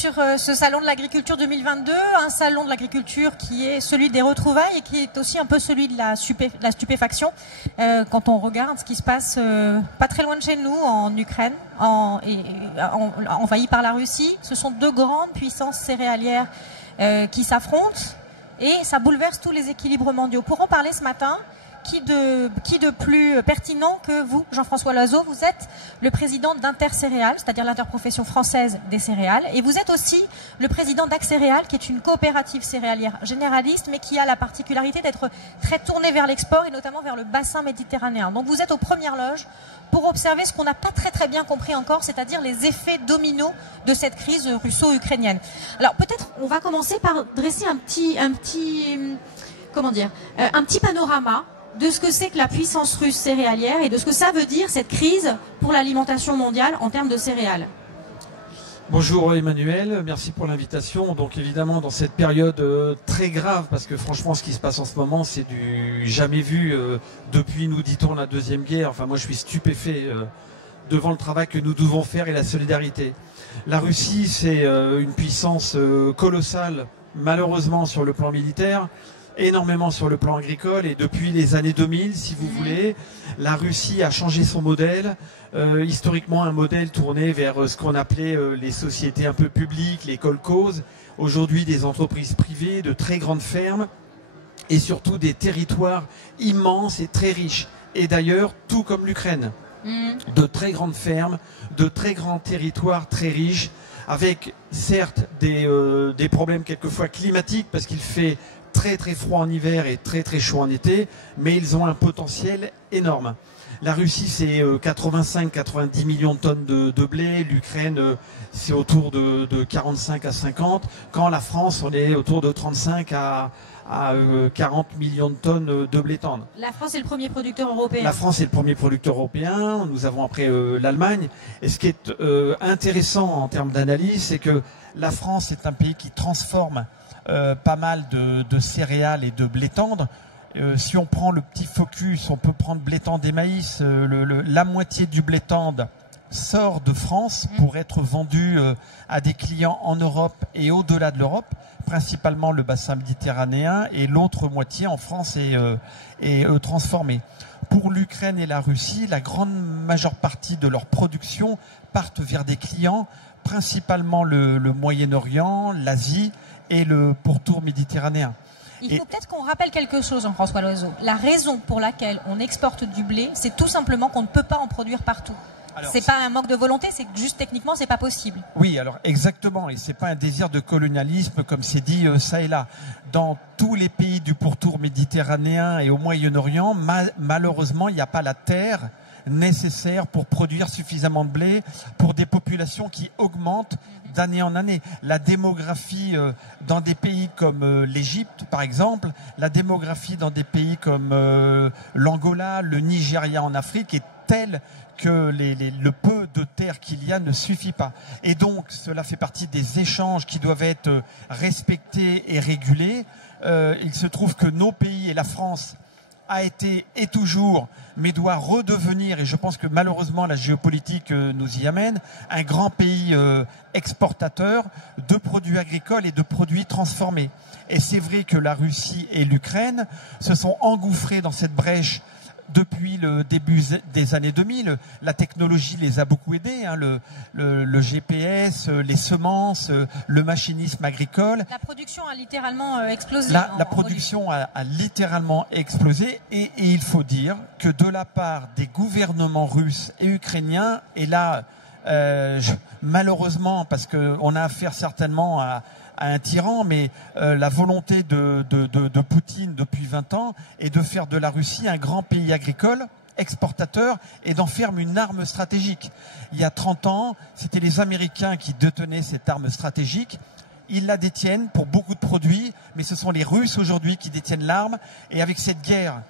sur ce salon de l'agriculture 2022, un salon de l'agriculture qui est celui des retrouvailles et qui est aussi un peu celui de la stupéfaction quand on regarde ce qui se passe pas très loin de chez nous, en Ukraine, envahi par la Russie. Ce sont deux grandes puissances céréalières qui s'affrontent et ça bouleverse tous les équilibres mondiaux. Pour en parler ce matin, qui de plus pertinent que vous, Jean-François Loiseau? Vous êtes le président d'Intercéréales, c'est-à-dire l'interprofession française des céréales, et vous êtes aussi le président d'Accéréales, qui est une coopérative céréalière généraliste, mais qui a la particularité d'être très tournée vers l'export, et notamment vers le bassin méditerranéen. Donc vous êtes aux premières loges pour observer ce qu'on n'a pas très bien compris encore, c'est-à-dire les effets dominos de cette crise russo-ukrainienne. Alors peut-être on va commencer par dresser un petit panorama de ce que c'est que la puissance russe céréalière et de ce que ça veut dire cette crise pour l'alimentation mondiale en termes de céréales. Bonjour Emmanuel, merci pour l'invitation. Donc évidemment dans cette période très grave, parce que franchement ce qui se passe en ce moment c'est du jamais vu depuis, nous dit-on, la Deuxième Guerre. Enfin moi je suis stupéfait devant le travail que nous devons faire et la solidarité. La Russie c'est une puissance colossale, malheureusement sur le plan militaire, énormément sur le plan agricole, et depuis les années 2000, si vous voulez, la Russie a changé son modèle, historiquement un modèle tourné vers ce qu'on appelait les sociétés un peu publiques, les kolkhozes, aujourd'hui des entreprises privées, de très grandes fermes, et surtout des territoires immenses et très riches. Et d'ailleurs, tout comme l'Ukraine, de très grandes fermes, de très grands territoires très riches, avec certes des problèmes quelquefois climatiques, parce qu'il fait très froid en hiver et très chaud en été, mais ils ont un potentiel énorme. La Russie c'est 85-90 millions de tonnes de blé, l'Ukraine c'est autour de 45 à 50, quand la France on est autour de 35 à 40 millions de tonnes de blé tendre. La France est le premier producteur européen. La France est le premier producteur européen, nous avons après l'Allemagne, et ce qui est intéressant en termes d'analyse, c'est que la France est un pays qui transforme pas mal de céréales et de blé tendre. Si on prend le petit focus, on peut prendre blé tendre et maïs. La moitié du blé tendre sort de France pour être vendu à des clients en Europe et au-delà de l'Europe, principalement le bassin méditerranéen, et l'autre moitié en France est transformée. Pour l'Ukraine et la Russie, la grande majeure partie de leur production partent vers des clients, principalement le Moyen-Orient, l'Asie et le pourtour méditerranéen. Il faut peut-être qu'on rappelle quelque chose, Jean-François Loiseau. La raison pour laquelle on exporte du blé, c'est tout simplement qu'on ne peut pas en produire partout. C'est pas un manque de volonté, c'est que juste techniquement, c'est pas possible. Oui, alors exactement, et c'est pas un désir de colonialisme comme c'est dit ça et là. Dans tous les pays du pourtour méditerranéen et au Moyen-Orient, malheureusement, il n'y a pas la terre nécessaire pour produire suffisamment de blé pour des populations qui augmentent d'année en année. La démographie dans des pays comme l'Égypte, par exemple, la démographie dans des pays comme l'Angola, le Nigeria en Afrique est telle que le peu de terre qu'il y a ne suffit pas. Et donc, cela fait partie des échanges qui doivent être respectés et régulés. Il se trouve que nos pays et la France a été et toujours, mais doit redevenir, et je pense que malheureusement la géopolitique nous y amène, un grand pays exportateur de produits agricoles et de produits transformés. Et c'est vrai que la Russie et l'Ukraine se sont engouffrés dans cette brèche depuis le début des années 2000. La technologie les a beaucoup aidés, hein, le GPS, les semences, le machinisme agricole. La production a littéralement explosé. La production a littéralement explosé, et il faut dire que de la part des gouvernements russes et ukrainiens, et là, malheureusement, parce qu'on a affaire certainement à un tyran, mais la volonté de Poutine depuis 20 ans est de faire de la Russie un grand pays agricole, exportateur, et d'en faire une arme stratégique. Il y a 30 ans, c'était les Américains qui détenaient cette arme stratégique. Ils la détiennent pour beaucoup de produits, mais ce sont les Russes aujourd'hui qui détiennent l'arme, et avec cette guerre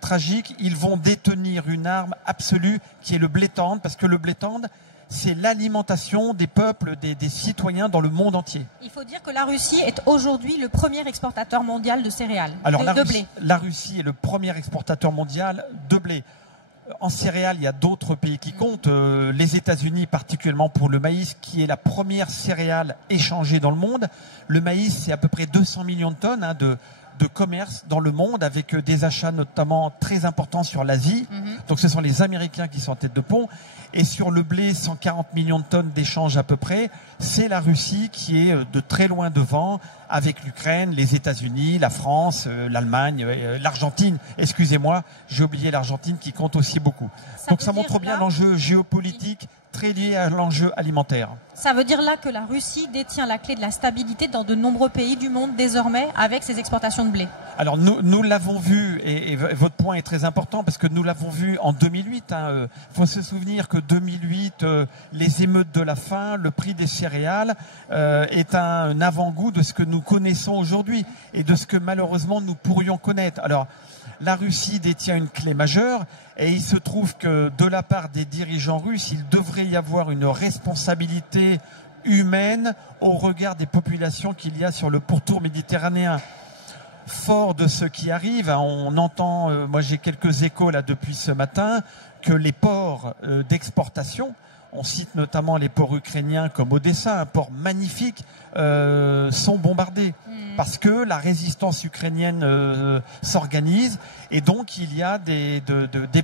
tragique, ils vont détenir une arme absolue qui est le blé tendre, parce que le blé tendre, c'est l'alimentation des peuples, des citoyens dans le monde entier. Il faut dire que la Russie est aujourd'hui le premier exportateur mondial de céréales, Alors, de blé. La Russie est le premier exportateur mondial de blé. En céréales, il y a d'autres pays qui comptent. Les États-Unis, particulièrement pour le maïs, qui est la première céréale échangée dans le monde. Le maïs, c'est à peu près 200 millions de tonnes de commerce dans le monde, avec des achats notamment très importants sur l'Asie. Donc ce sont les Américains qui sont en tête de pont. Et sur le blé, 140 millions de tonnes d'échanges à peu près. C'est la Russie qui est de très loin devant, avec l'Ukraine, les États-Unis, la France, l'Allemagne, l'Argentine. Excusez-moi, j'ai oublié l'Argentine qui compte aussi beaucoup. Donc ça montre bien l'enjeu géopolitique très lié à l'enjeu alimentaire. Ça veut dire là que la Russie détient la clé de la stabilité dans de nombreux pays du monde désormais avec ses exportations de blé. Alors nous l'avons vu, et votre point est très important parce que nous l'avons vu en 2008. Il faut se souvenir que 2008, les émeutes de la faim, le prix des céréales est un avant-goût de ce que nous connaissons aujourd'hui et de ce que malheureusement nous pourrions connaître. Alors la Russie détient une clé majeure et il se trouve que de la part des dirigeants russes, il devrait y avoir une responsabilité humaine au regard des populations qu'il y a sur le pourtour méditerranéen. Fort de ce qui arrive, on entend, moi j'ai quelques échos là depuis ce matin, que les ports d'exportation, on cite notamment les ports ukrainiens comme Odessa, un port magnifique, sont bombardés. Parce que la résistance ukrainienne s'organise et donc il y a des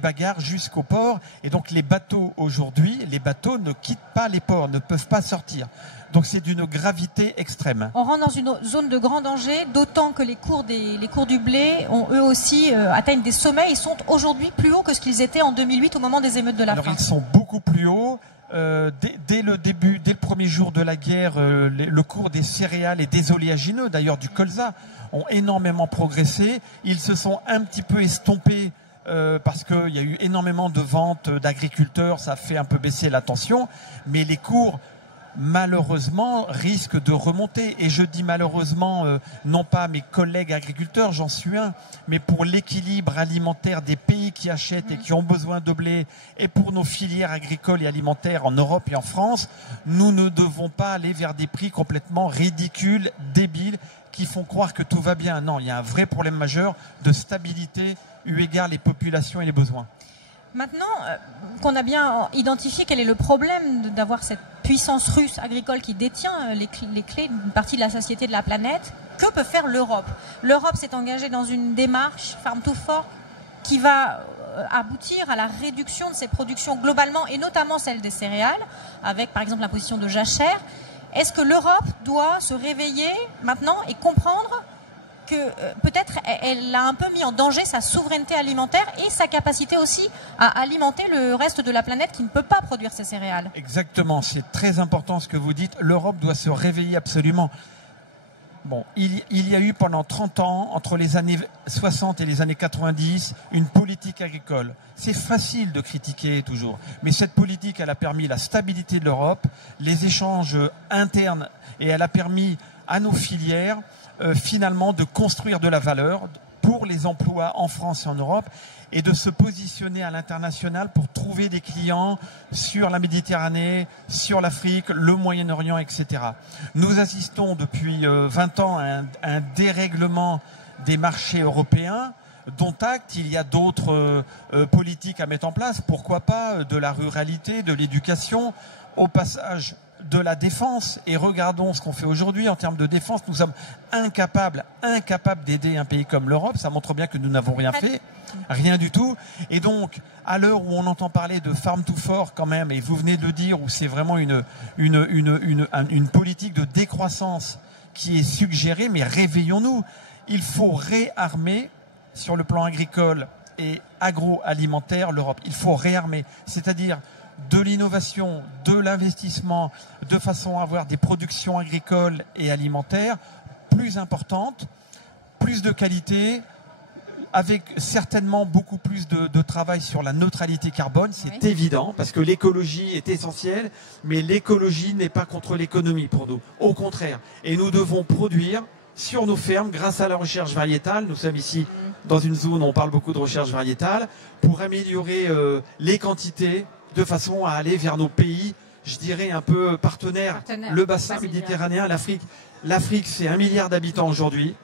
bagarres jusqu'au port. Et donc les bateaux aujourd'hui, les bateaux ne quittent pas les ports, ne peuvent pas sortir. Donc c'est d'une gravité extrême. On rentre dans une zone de grand danger, d'autant que les cours du blé ont eux aussi atteignent des sommets. Ils sont aujourd'hui plus hauts que ce qu'ils étaient en 2008 au moment des émeutes de la faim. Alors ils sont beaucoup plus hauts. Dès le premier jour de la guerre, le cours des céréales et des oléagineux, d'ailleurs du colza, ont énormément progressé. Ils se sont un petit peu estompés parce qu'il y a eu énormément de ventes d'agriculteurs, ça a fait un peu baisser la tension, mais les cours malheureusement risquent de remonter. Et je dis malheureusement, non pas mes collègues agriculteurs, j'en suis un, mais pour l'équilibre alimentaire des pays qui achètent et qui ont besoin de blé, et pour nos filières agricoles et alimentaires en Europe et en France, nous ne devons pas aller vers des prix complètement ridicules, débiles, qui font croire que tout va bien. Non, il y a un vrai problème majeur de stabilité eu égard les populations et les besoins. Maintenant qu'on a bien identifié quel est le problème d'avoir cette puissance russe agricole qui détient les clés d'une partie de la société de la planète, que peut faire l'Europe? L'Europe s'est engagée dans une démarche Farm to Fork qui va aboutir à la réduction de ses productions globalement et notamment celle des céréales, avec par exemple l'imposition de jachère. Est-ce que l'Europe doit se réveiller maintenant et comprendre que peut-être elle a un peu mis en danger sa souveraineté alimentaire et sa capacité aussi à alimenter le reste de la planète qui ne peut pas produire ces céréales? Exactement, c'est très important ce que vous dites. L'Europe doit se réveiller absolument. Bon, il y a eu pendant 30 ans, entre les années 60 et les années 90, une politique agricole. C'est facile de critiquer toujours, mais cette politique, elle a permis la stabilité de l'Europe, les échanges internes, et elle a permis à nos filières finalement de construire de la valeur pour les emplois en France et en Europe et de se positionner à l'international pour trouver des clients sur la Méditerranée, sur l'Afrique, le Moyen-Orient, etc. Nous assistons depuis 20 ans à un dérèglement des marchés européens, dont acte, il y a d'autres politiques à mettre en place, pourquoi pas de la ruralité, de l'éducation, au passage de la défense, et regardons ce qu'on fait aujourd'hui en termes de défense. Nous sommes incapables d'aider un pays comme l'Europe. Ça montre bien que nous n'avons rien fait, rien du tout. Et donc, à l'heure où on entend parler de Farm to Fork quand même, et vous venez de le dire, où c'est vraiment une politique de décroissance qui est suggérée, mais réveillons-nous. Il faut réarmer sur le plan agricole et agroalimentaire l'Europe. Il faut réarmer, c'est-à-dire de l'innovation, de l'investissement, de façon à avoir des productions agricoles et alimentaires plus importantes, plus de qualité, avec certainement beaucoup plus de travail sur la neutralité carbone. C'est évident, parce que l'écologie est essentielle, mais l'écologie n'est pas contre l'économie pour nous. Au contraire. Et nous devons produire sur nos fermes grâce à la recherche variétale. Nous sommes ici dans une zone où on parle beaucoup de recherche variétale pour améliorer les quantités, de façon à aller vers nos pays, je dirais, un peu partenaires. Le bassin méditerranéen, l'Afrique. L'Afrique, c'est 1 milliard d'habitants aujourd'hui.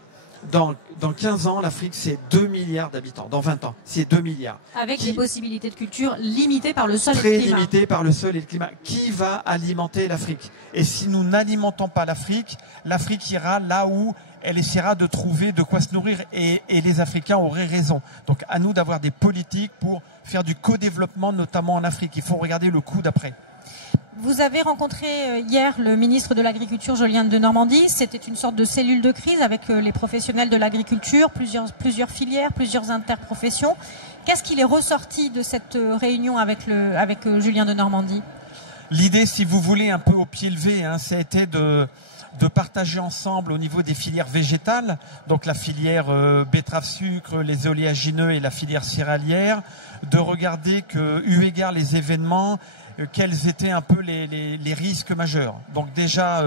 Dans 15 ans, l'Afrique, c'est 2 milliards d'habitants. Dans 20 ans, c'est 2 milliards. Avec des possibilités de culture limitées par le sol et le climat. Très limitées par le sol et le climat. Qui va alimenter l'Afrique? Et si nous n'alimentons pas l'Afrique, l'Afrique ira là où elle essaiera de trouver de quoi se nourrir et les Africains auraient raison. Donc à nous d'avoir des politiques pour faire du co-développement, notamment en Afrique. Il faut regarder le coup d'après. Vous avez rencontré hier le ministre de l'Agriculture, Julien Denormandie. C'était une sorte de cellule de crise avec les professionnels de l'agriculture, plusieurs filières, plusieurs interprofessions. Qu'est-ce qu'il est ressorti de cette réunion avec Julien Denormandie? L'idée, si vous voulez, un peu au pied levé, hein, ça a été de partager ensemble au niveau des filières végétales, donc la filière betterave-sucre, les oléagineux et la filière céréalière, de regarder que, eu égard les événements, quels étaient un peu les risques majeurs. Donc déjà,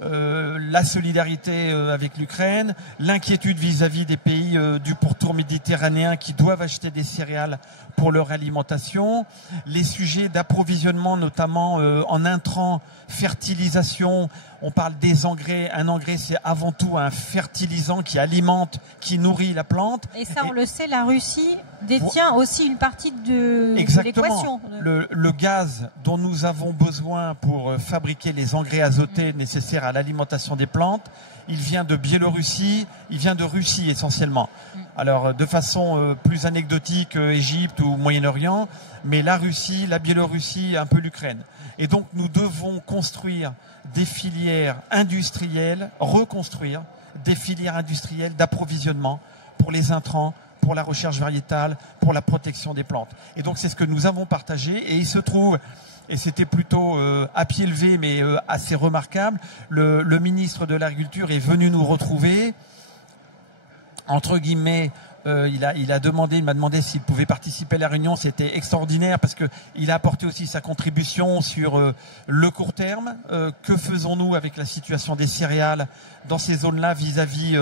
la solidarité avec l'Ukraine, l'inquiétude vis-à-vis des pays du pourtour méditerranéen qui doivent acheter des céréales pour leur alimentation, les sujets d'approvisionnement notamment en intrants, fertilisation. On parle des engrais. Un engrais, c'est avant tout un fertilisant qui alimente, qui nourrit la plante. Et ça, on le sait, la Russie détient aussi une partie de l'équation. Exactement. Le gaz dont nous avons besoin pour fabriquer les engrais azotés nécessaires à l'alimentation des plantes, il vient de Biélorussie, il vient de Russie essentiellement. Alors, de façon plus anecdotique, Égypte ou Moyen-Orient, mais la Russie, la Biélorussie, un peu l'Ukraine. Et donc, nous devons construire des filières industrielles, reconstruire des filières industrielles d'approvisionnement pour les intrants, pour la recherche variétale, pour la protection des plantes. Et donc, c'est ce que nous avons partagé. Et il se trouve, et c'était plutôt à pied levé, mais assez remarquable, le ministre de l'Agriculture est venu nous retrouver, entre guillemets. Il m'a demandé s'il pouvait participer à la réunion. C'était extraordinaire parce qu'il a apporté aussi sa contribution sur le court terme. Que faisons-nous avec la situation des céréales dans ces zones-là vis-à-vis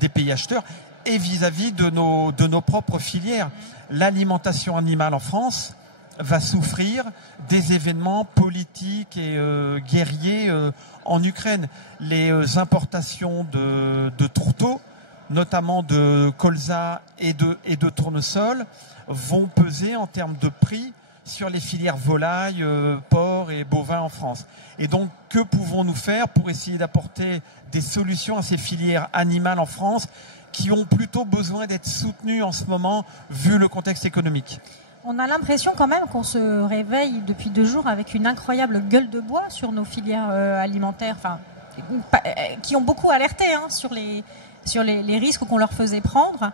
des pays acheteurs et vis-à-vis de nos propres filières. L'alimentation animale en France va souffrir des événements politiques et guerriers en Ukraine. Les importations de tourteaux, notamment de colza et de tournesol, vont peser en termes de prix sur les filières volailles, porcs et bovins en France. Et donc, que pouvons-nous faire pour essayer d'apporter des solutions à ces filières animales en France qui ont plutôt besoin d'être soutenues en ce moment, vu le contexte économique? On a l'impression quand même qu'on se réveille depuis 2 jours avec une incroyable gueule de bois sur nos filières alimentaires, qui ont beaucoup alerté sur les risques qu'on leur faisait prendre.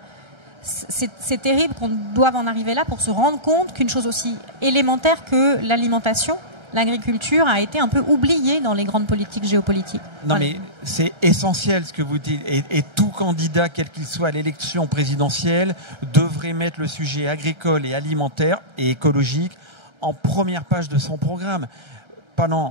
C'est terrible qu'on doive en arriver là pour se rendre compte qu'une chose aussi élémentaire que l'alimentation, l'agriculture, a été un peu oubliée dans les grandes politiques géopolitiques. Non, mais c'est essentiel ce que vous dites. Et tout candidat, quel qu'il soit à l'élection présidentielle, devrait mettre le sujet agricole et alimentaire et écologique en première page de son programme.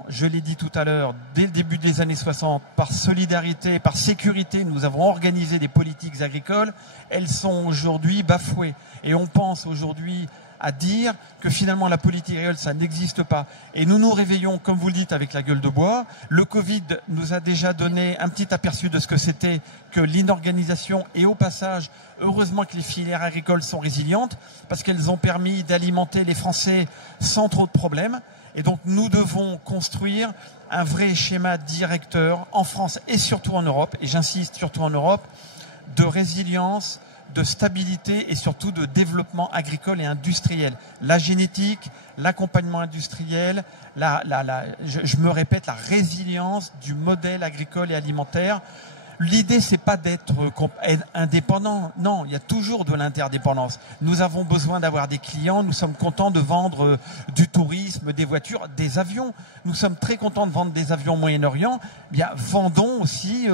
Je l'ai dit tout à l'heure, dès le début des années 60, par solidarité, par sécurité, nous avons organisé des politiques agricoles. Elles sont aujourd'hui bafouées. Et on pense aujourd'hui à dire que finalement la politique agricole, ça n'existe pas. Et nous nous réveillons, comme vous le dites, avec la gueule de bois. Le Covid nous a déjà donné un petit aperçu de ce que c'était que l'inorganisation. Et au passage, heureusement que les filières agricoles sont résilientes, parce qu'elles ont permis d'alimenter les Français sans trop de problèmes. Et donc, nous devons construire un vrai schéma directeur en France et surtout en Europe, et j'insiste surtout en Europe, de résilience, de stabilité et surtout de développement agricole et industriel. La génétique, l'accompagnement industriel, je me répète, la résilience du modèle agricole et alimentaire. L'idée, c'est pas d'être indépendant. Non, il y a toujours de l'interdépendance. Nous avons besoin d'avoir des clients. Nous sommes contents de vendre du tourisme, des voitures, des avions. Nous sommes très contents de vendre des avions au Moyen-Orient. Bien, vendons aussi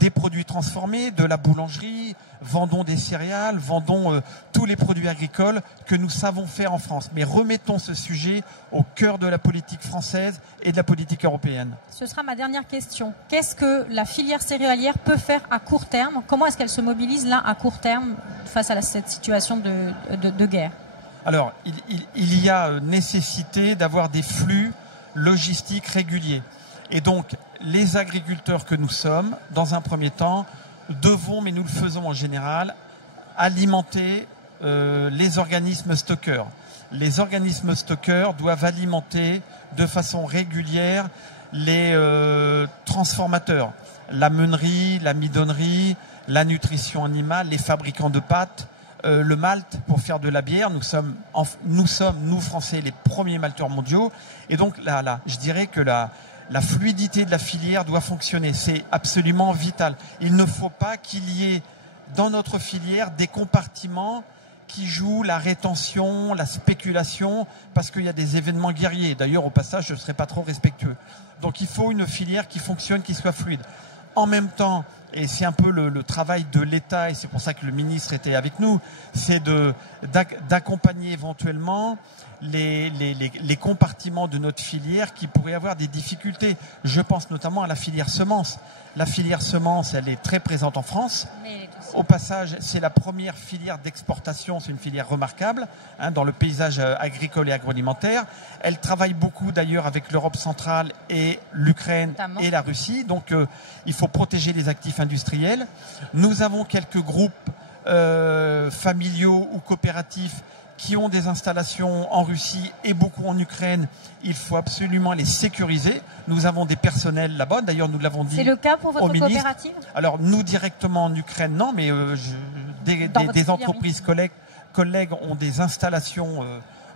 des produits transformés, de la boulangerie, vendons des céréales, vendons tous les produits agricoles que nous savons faire en France. Mais remettons ce sujet au cœur de la politique française et de la politique européenne. Ce sera ma dernière question. Qu'est-ce que la filière céréalière peut faire à court terme? Comment est-ce qu'elle se mobilise là à court terme face à cette situation de guerre? Alors, il y a nécessité d'avoir des flux logistiques réguliers. Et donc, les agriculteurs que nous sommes, dans un premier temps, devons, mais nous le faisons en général, alimenter les organismes stockeurs. Les organismes stockeurs doivent alimenter de façon régulière les transformateurs, la meunerie, la midonnerie, la nutrition animale, les fabricants de pâtes, le malt pour faire de la bière. Nous sommes, nous Français, les premiers malteurs mondiaux. Et donc, je dirais que la fluidité de la filière doit fonctionner. C'est absolument vital. Il ne faut pas qu'il y ait dans notre filière des compartiments qui jouent la rétention, la spéculation, parce qu'il y a des événements guerriers. D'ailleurs, au passage, je ne serais pas trop respectueux. Donc, il faut une filière qui fonctionne, qui soit fluide. En même temps, et c'est un peu le travail de l'État, et c'est pour ça que le ministre était avec nous, c'est d'accompagner éventuellement les compartiments de notre filière qui pourraient avoir des difficultés. Je pense notamment à la filière semences. La filière semences, elle est très présente en France. Au passage, c'est la première filière d'exportation, c'est une filière remarquable dans le paysage agricole et agroalimentaire. Elle travaille beaucoup d'ailleurs avec l'Europe centrale et l'Ukraine et la Russie. Donc il faut protéger les actifs industriels. Nous avons quelques groupes familiaux ou coopératifs qui ont des installations en Russie et beaucoup en Ukraine. Il faut absolument les sécuriser. Nous avons des personnels là-bas. D'ailleurs, nous l'avons dit. C'est le cas pour votre coopérative? Alors, nous directement en Ukraine, non, mais des entreprises collègues ont des installations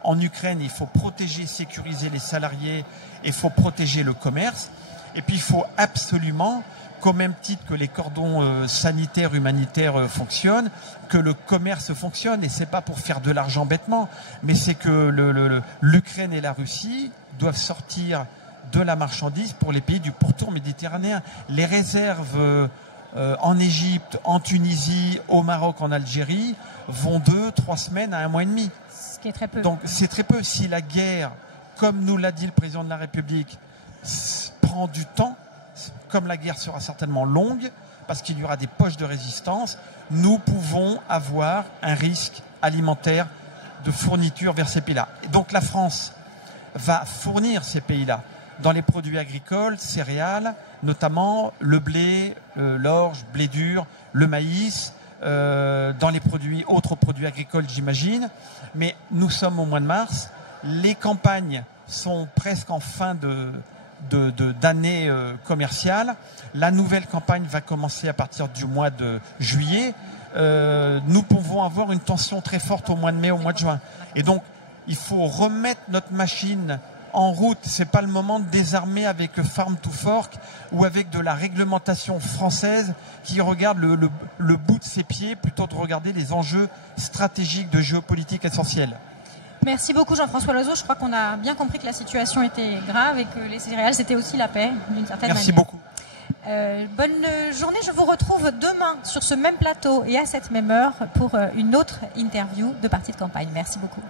en Ukraine. Il faut protéger, sécuriser les salariés. Il faut protéger le commerce. Et puis, il faut absolument, qu'au même titre que les cordons sanitaires, humanitaires fonctionnent, que le commerce fonctionne. Et c'est pas pour faire de l'argent bêtement, mais c'est que l'Ukraine et la Russie doivent sortir de la marchandise pour les pays du pourtour méditerranéen. Les réserves en Égypte, en Tunisie, au Maroc, en Algérie vont 2-3 semaines à 1 mois et demi. Ce qui est très peu. Donc c'est très peu. Si la guerre, comme nous l'a dit le président de la République, prend du temps, comme la guerre sera certainement longue, parce qu'il y aura des poches de résistance, nous pouvons avoir un risque alimentaire de fourniture vers ces pays-là. Et donc la France va fournir ces pays-là dans les produits agricoles, céréales, notamment le blé, l'orge, blé dur, le maïs, dans les autres produits agricoles, j'imagine. Mais nous sommes au mois de mars, les campagnes sont presque en fin d'année commerciale. La nouvelle campagne va commencer à partir du mois de juillet. Nous pouvons avoir une tension très forte au mois de mai, au mois de juin. Et donc, il faut remettre notre machine en route. C'est pas le moment de désarmer avec Farm to Fork ou avec de la réglementation française qui regarde le bout de ses pieds plutôt que de regarder les enjeux stratégiques de géopolitique essentiels. Merci beaucoup Jean-François Loiseau. Je crois qu'on a bien compris que la situation était grave et que les céréales, c'était aussi la paix, d'une certaine manière. Merci beaucoup. Bonne journée. Je vous retrouve demain sur ce même plateau et à cette même heure pour une autre interview de partie de campagne. Merci beaucoup.